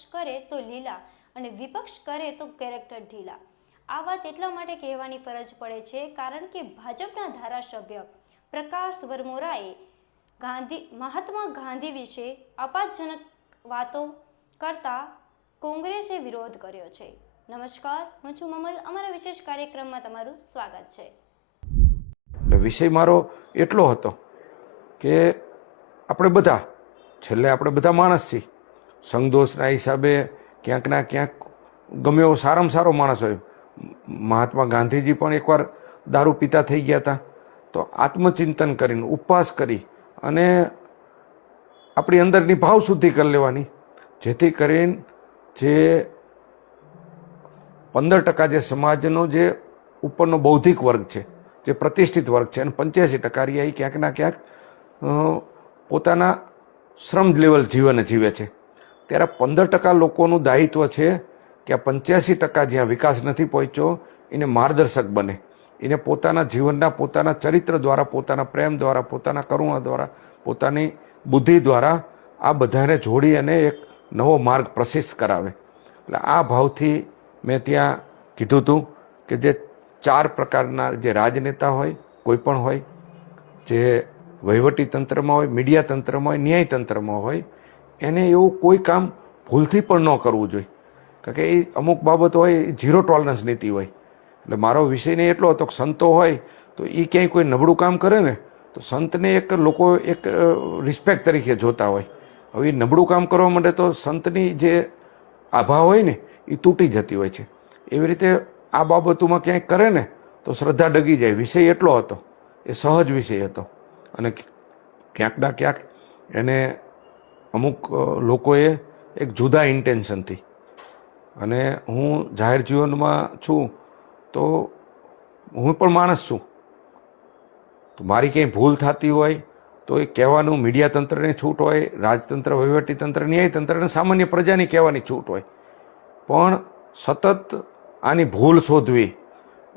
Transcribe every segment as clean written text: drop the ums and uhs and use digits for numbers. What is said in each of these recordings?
પક્ષ કરે તો લીલા અને વિપક્ષ કરે તો કેરેક્ટર ઢીલા। આ વાત એટલા માટે કહેવાની ફરજ પડે છે કારણ કે ભાજપના ધારાસભ્ય પ્રકાશ વરમોરાએ મહાત્મા ગાંધી વિશે અપમાનજનક વાતો કરતા કોંગ્રેસે વિરોધ કર્યો છે। નમસ્કાર, હું છું મમલ। અમારા વિશેષ કાર્યક્રમમાં તમારું સ્વાગત છે। વિષય મારો એટલો હતો કે આપણે બધા માણસ છીએ। સંઘદોષના હિસાબે ક્યાંક ના ક્યાંક ગમે એવો સારામાં સારો માણસ હોય। મહાત્મા ગાંધીજી પણ એકવાર દારૂ પીતા થઈ ગયા હતા, તો આત્મચિંતન કરીને ઉપવાસ કરી અને આપણી અંદરની ભાવ શુદ્ધિ કરી લેવાની, જેથી કરીને જે 15% જે સમાજનો જે ઉપરનો બૌદ્ધિક વર્ગ છે, જે પ્રતિષ્ઠિત વર્ગ છે, અને 85% એ ક્યાંક ના ક્યાંક પોતાના શ્રમ લેવલ જીવન જીવે છે। ત્યારે 15% લોકોનું દાયિત્વ છે કે આ 85% જ્યાં વિકાસ નથી પહોંચ્યો એને માર્ગદર્શક બને, એને પોતાના જીવનના પોતાના ચરિત્ર દ્વારા, પોતાના પ્રેમ દ્વારા, પોતાના કરુણા દ્વારા, પોતાની બુદ્ધિ દ્વારા આ બધાને જોડી અને એક નવો માર્ગ પ્રશસ્ત કરાવે। એટલે આ ભાવથી મેં ત્યાં કીધું હતું કે જે 4 પ્રકારના જે રાજનેતા હોય, કોઈ પણ હોય, જે વહીવટી તંત્રમાં હોય, મીડિયા તંત્રમાં હોય, ન્યાય તંત્રમાં હોય, એને એવું કોઈ કામ ભૂલથી પણ ન કરવું જોઈએ, કારણ કે એ અમુક બાબતો હોય એ 0 ટોલરન્સ નીતિ હોય। એટલે મારો વિષય ને એટલો હતો કે સંતો હોય તો એ ક્યાંય કોઈ નબળું કામ કરે ને તો સંતને લોકો એક રિસ્પેક્ટ તરીકે જોતા હોય। હવે એ નબળું કામ કરવા માટે તો સંતની જે આભા હોય ને એ તૂટી જતી હોય છે। એવી રીતે આ બાબતોમાં ક્યાંય કરે ને તો શ્રદ્ધા ડગી જાય। વિષય એટલો હતો, એ સહજ વિષય હતો, અને ક્યાંક ના ક્યાંક એને અમુક લોકોએ એક જુદા ઇન્ટેન્શનથી, અને હું જાહેર જીવનમાં છું તો હું પણ માણસ છું, તો મારી ક્યાંય ભૂલ થતી હોય તો એ કહેવાનું મીડિયા તંત્રને છૂટ હોય, રાજતંત્ર, વહીવટીતંત્ર, ન્યાયતંત્ર અને સામાન્ય પ્રજાની કહેવાની છૂટ હોય, પણ સતત આની ભૂલ શોધવી।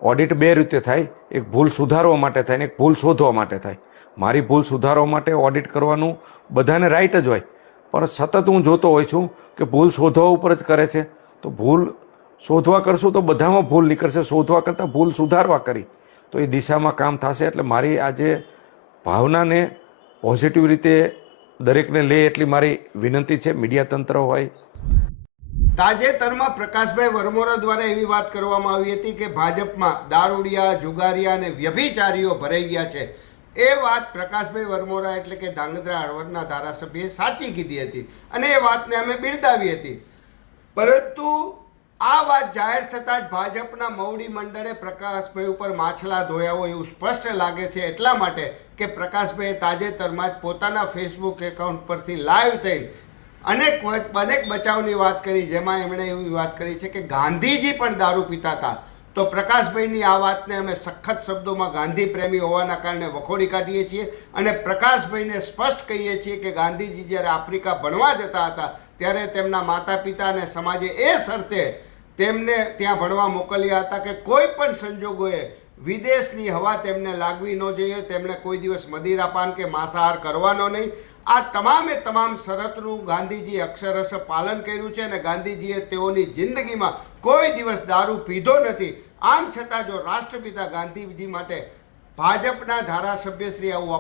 ઓડિટ 2 રીતે થાય, એક ભૂલ સુધારવા માટે થાય ને એક ભૂલ શોધવા માટે થાય। મારી ભૂલ સુધારવા માટે ઓડિટ કરવાનું બધાને રાઈટ જ હોય, પણ સતત હું જોતો હોઉં છું કે ભૂલ શોધવા ઉપર જ કરે છે, તો ભૂલ શોધવા કરશું તો બધામાં ભૂલ નીકળશે, શોધવા કરતાં ભૂલ સુધારવા કરી તો એ દિશામાં કામ થશે। એટલે મારી આજે ભાવનાને પોઝિટિવ રીતે દરેકને લે એટલી મારી વિનંતી છે, મીડિયા તંત્ર હોય। તાજેતરમાં પ્રકાશભાઈ વરમોરા દ્વારા એવી વાત કરવામાં આવી હતી કે ભાજપમાં દારૂડિયા, જુગારિયા અને વ્યભિચારીઓ ભરાઈ ગયા છે। એ વાત પ્રકાશભાઈ વરમોરા એટલે કે ધાંગધ્રા હળવદના ધારાસભ્યએ સાચી કીધી હતી અને એ વાતને અમે બિરદાવી હતી, પરંતુ આ વાત જાહેર થતાં જ ભાજપના મવડી મંડળે પ્રકાશભાઈ ઉપર માછલા ધોયા હોય એવું સ્પષ્ટ લાગે છે। એટલા માટે કે પ્રકાશભાઈએ તાજેતરમાં જ પોતાના ફેસબુક એકાઉન્ટ પરથી લાઈવ થઈ અનેક બચાવની વાત કરી, જેમાં એમણે એવી વાત કરી છે કે ગાંધીજી પણ દારૂ પીતા હતા। તો પ્રકાશભાઈની આ વાતને અમે સખત શબ્દોમાં ગાંધી પ્રેમી હોવાના કારણે વખોડી કાઢીએ છીએ અને પ્રકાશભાઈને સ્પષ્ટ કહીએ છીએ કે ગાંધીજી જ્યારે આફ્રિકા ભણવા જતા હતા ત્યારે તેમના માતા પિતા અને સમાજે એ શરતે તેમને ત્યાં ભણવા મોકલ્યા હતા કે કોઈ પણ સંજોગોએ વિદેશની હવા તેમને લાગવી ન જોઈએ, તેમણે કોઈ દિવસ મદિરાપાન કે માંસાહાર કરવાનો નહીં। આ તમામે તમામ શરતનું ગાંધીજીએ અક્ષરશઃ પાલન કર્યું છે અને ગાંધીજીએ તેઓની જિંદગીમાં કોઈ દિવસ દારૂ પીધો નથી। આમ છતાં જો રાષ્ટ્રપિતા ગાંધીજી માટે ભાજપના ધારાસભ્યશ્રી આવું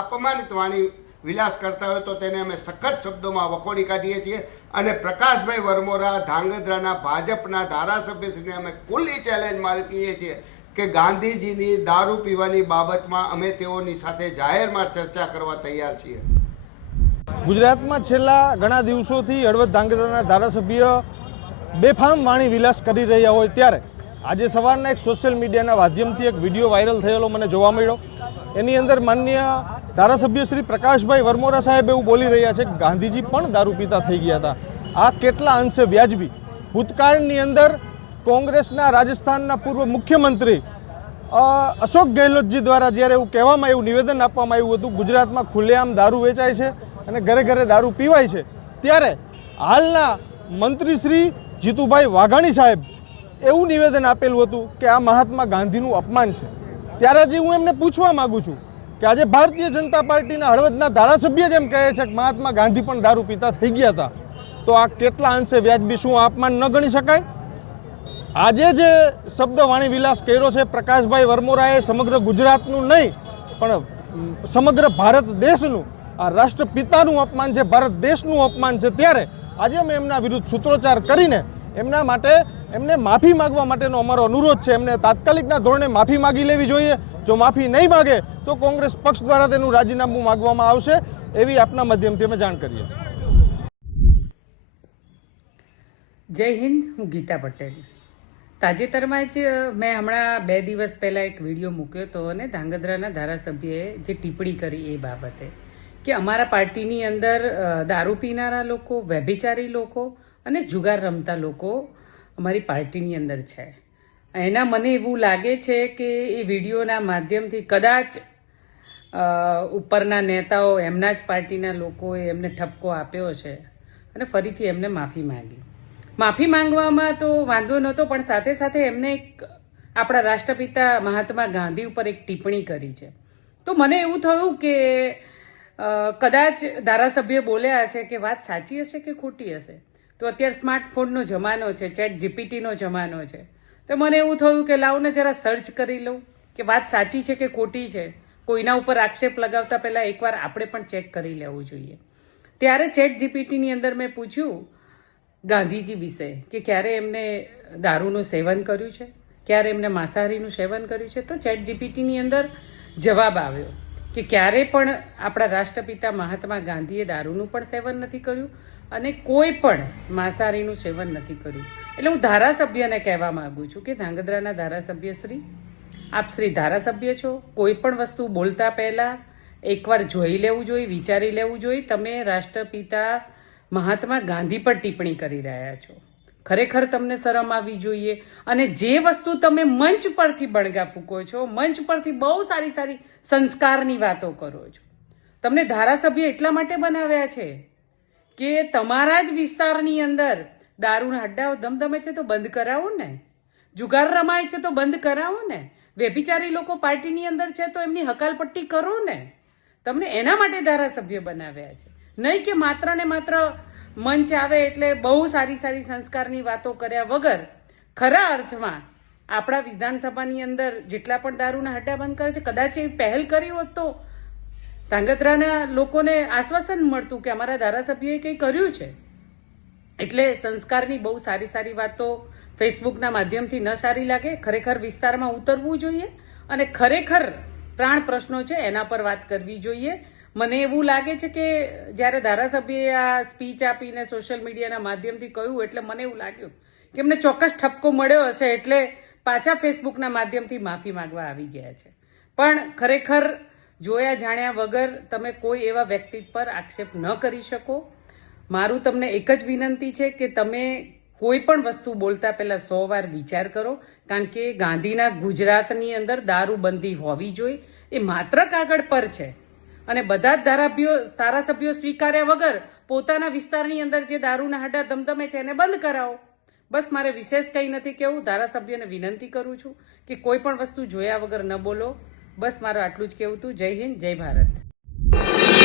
અપમાનિત વાણી વિલાસ કરતા હોય તો તેને અમે સખત શબ્દોમાં વખોડી કાઢીએ છીએ અને પ્રકાશભાઈ વરમોરા ધાંગધ્રાના ભાજપના ધારાસભ્યશ્રીને અમે ખુલ્લી ચેલેન્જ મારીએ છીએ કે ગાંધીજીની દારૂ પીવાની બાબતમાં અમે તેઓની સાથે જાહેરમાં ચર્ચા કરવા તૈયાર છીએ। ગુજરાતમાં છેલ્લા ઘણા દિવસોથી હળવદ ધાંગધ્રાના ધારાસભ્ય બેફામ વાણી વિલાસ કરી રહ્યા હોય ત્યારે આજે સવારના એક સોશિયલ મીડિયાના માધ્યમથી એક વિડીયો વાયરલ થયેલો મને જોવા મળ્યો। એની અંદર માનનીય ધારાસભ્ય શ્રી પ્રકાશભાઈ વરમોરા સાહેબ એવું બોલી રહ્યા છે કે ગાંધીજી પણ દારૂ પીતા થઈ ગયા હતા। આ કેટલા અંશે વ્યાજબી? ભૂતકાળની અંદર કોંગ્રેસના રાજસ્થાનના પૂર્વ મુખ્યમંત્રી અશોક ગેહલોતજી દ્વારા જ્યારે એવું કહેવામાં, એવું નિવેદન આપવામાં આવ્યું હતું ગુજરાતમાં ખુલ્લેઆમ દારૂ વેચાય છે અને ઘરે ઘરે દારૂ પીવાય છે, ત્યારે હાલના મંત્રી શ્રી જીતુભાઈ વાઘાણી સાહેબ એવું નિવેદન આપેલું હતું કે આ મહાત્મા ગાંધીનું અપમાન છે। ત્યારે જે હું એમને પૂછવા માગું છું કે આજે ભારતીય જનતા પાર્ટીના હળવદના ધારાસભ્ય જેમ કહે છે કે મહાત્મા ગાંધી પણ દારૂ પીતા થઈ ગયા હતા, તો આ કેટલા અંશે વ્યાજબી, શું અપમાન ન ગણી શકાય? આજે જે શબ્દ વાણી વિલાસ કર્યો છે પ્રકાશભાઈ વરમોરાએ સમગ્ર ગુજરાતનું નહીં પણ સમગ્ર ભારત દેશનું, આ રાષ્ટ્રપિતાનું અપમાન છે, ભારત દેશનું અપમાન છે, ત્યારે આજે અમે એમના વિરુદ્ધ સૂત્રોચ્ચાર કરીને એમના માટે એમને માફી માગવા માટેનો અમારો અનુરોધ છે. એમને તાત્કાલિકના ધોરણે માફી માગી લેવી જોઈએ. જો માફી નહીં માગે તો કોંગ્રેસ પક્ષ દ્વારા તેનું રાજીનામું માગવામાં આવશે, એવી આપના માધ્યમથી અમે જાણ કરીએ છીએ. જય હિન્દ. હું ગીતા પટેલ. તાજેતરમાં જ મેં હમણાં 2 દિવસ પહેલાં એક વિડીયો મૂક્યો હતો અને ધાંગધ્રાના ધારાસભ્યએ જે ટિપ્પણી કરી એ બાબતે કે અમારા પાર્ટીની અંદર દારૂ પીનારા લોકો, વ્યભિચારી લોકો અને જુગાર રમતા લોકો અમારી પાર્ટીની અંદર છે. એના મને એવું લાગે છે કે એ વિડીયોના માધ્યમથી કદાચ ઉપરના નેતાઓ, એમના જ પાર્ટીના લોકોએ એમને ઠપકો આપ્યો છે અને ફરીથી એમને માફી માંગી. માફી માંગવામાં તો વાંધો નહોતો, પણ સાથે સાથે એમને એક આપણા રાષ્ટ્રપિતા મહાત્મા ગાંધી ઉપર એક ટિપ્પણી કરી છે. તો મને એવું થયું કે કદાચ ધારાસભ્ય બોલ્યા છે કે વાત સાચી હશે કે ખોટી હશે. તો અત્યારે સ્માર્ટફોનનો જમાનો છે, ચેટ જીપીટીનો જમાનો છે, તો મને એવું થયું કે લાવને જરા સર્ચ કરી લઉં કે વાત સાચી છે કે ખોટી છે. કોઈના ઉપર આક્ષેપ લગાવતા પહેલાં એકવાર આપણે પણ ચેક કરી લેવું જોઈએ. ત્યારે ચેટ જીપીટીની અંદર મેં પૂછ્યું ગાંધીજી વિશે કે ક્યારે એમને દારૂનું સેવન કર્યું છે, ક્યારે એમને માંસાહારીનું સેવન કર્યું છે. તો ચેટ જીપીટીની અંદર જવાબ આવ્યો કે ક્યારે પણ આપણા રાષ્ટ્રપિતા મહાત્મા ગાંધીએ દારૂનું પણ સેવન નથી કર્યું અને કોઈ પણ માંસાહારીનું સેવન નથી કર્યું. એટલે હું ધારાસભ્યને કહેવા માગું છું કે ધાંગધ્રાના ધારાસભ્ય શ્રી, આપ શ્રી ધારાસભ્ય છો, કોઈ પણ વસ્તુ બોલતા પહેલાં એકવાર જોઈ લેવું જોઈએ, વિચારી લેવું જોઈએ. તમે રાષ્ટ્રપિતા મહાત્મા ગાંધી પર ટિપ્પણી કરી રહ્યા છો, ખરેખર તમને શરમ આવવી જોઈએ. અને જે વસ્તુ તમે મંચ પરથી બણગા ફૂંકો છો, મંચ પરથી બહુ સારી સારી સંસ્કારની વાતો કરો છો. તમને ધારાસભ્ય એટલા માટે બનાવ્યા છે કે તમારા જ વિસ્તારની અંદર દારૂના અડ્ડાઓ ધમધમે છે તો બંધ કરાવો ને, જુગાર રમાય છે તો બંધ કરાવો ને, વ્યભિચારી લોકો પાર્ટીની અંદર છે તો એમની હકાલપટ્ટી કરો ને. તમને એના માટે ધારાસભ્ય બનાવ્યા છે, નહીં કે માત્ર ને માત્ર મંચ આવે એટલે બહુ સારી સારી સંસ્કારની વાતો કર્યા વગર ખરા અર્થમાં આપણા વિધાનસભાની અંદર જેટલા પણ દારૂના હડ્ડા બંધ કરે છે, કદાચ એ પહેલ કરી હોત તો ધાંગધ્રાના લોકોને આશ્વાસન મળતું કે અમારા ધારાસભ્યએ કંઈ કર્યું છે. એટલે સંસ્કારની બહુ સારી સારી વાતો ફેસબુકના માધ્યમથી ન સારી લાગે. ખરેખર વિસ્તારમાં ઉતરવું જોઈએ અને ખરેખર પ્રાણ પ્રશ્નો છે એના પર વાત કરવી જોઈએ. મને એવું લાગે છે કે જ્યારે ધારાસભ્યએ આ સ્પીચ આપીને સોશિયલ મીડિયાના માધ્યમથી કહ્યું એટલે મને એવું લાગ્યું કે એમને ચોક્કસ ઠપકો મળ્યો હશે, એટલે પાછા ફેસબુકના માધ્યમથી માફી માંગવા આવી ગયા છે. પણ ખરેખર જોયા જાણ્યા વગર તમે કોઈ એવા વ્યક્તિ પર આક્ષેપ ન કરી શકો. મારું તમને એક જ વિનંતી છે કે તમે કોઈ પણ વસ્તુ બોલતા પહેલાં 100 વાર વિચાર કરો, કારણ કે ગાંધીના ગુજરાતની અંદર દારૂબંધી હોવી જોઈએ એ માત્ર કાગળ પર છે અને બધા જ ધારાસભ્યો સ્વીકાર્યા વગર પોતાના વિસ્તારની અંદર જે દારૂના હડા ધમધમે છે એને બંધ કરાવો. બસ મારે વિશેષ કંઈ નથી કહેવું. ધારાસભ્યને વિનંતી કરું છું કે કોઈ પણ વસ્તુ જોયા વગર ન બોલો. બસ મારું આટલું જ કહેવું હતું. જય હિન્દ, જય ભારત.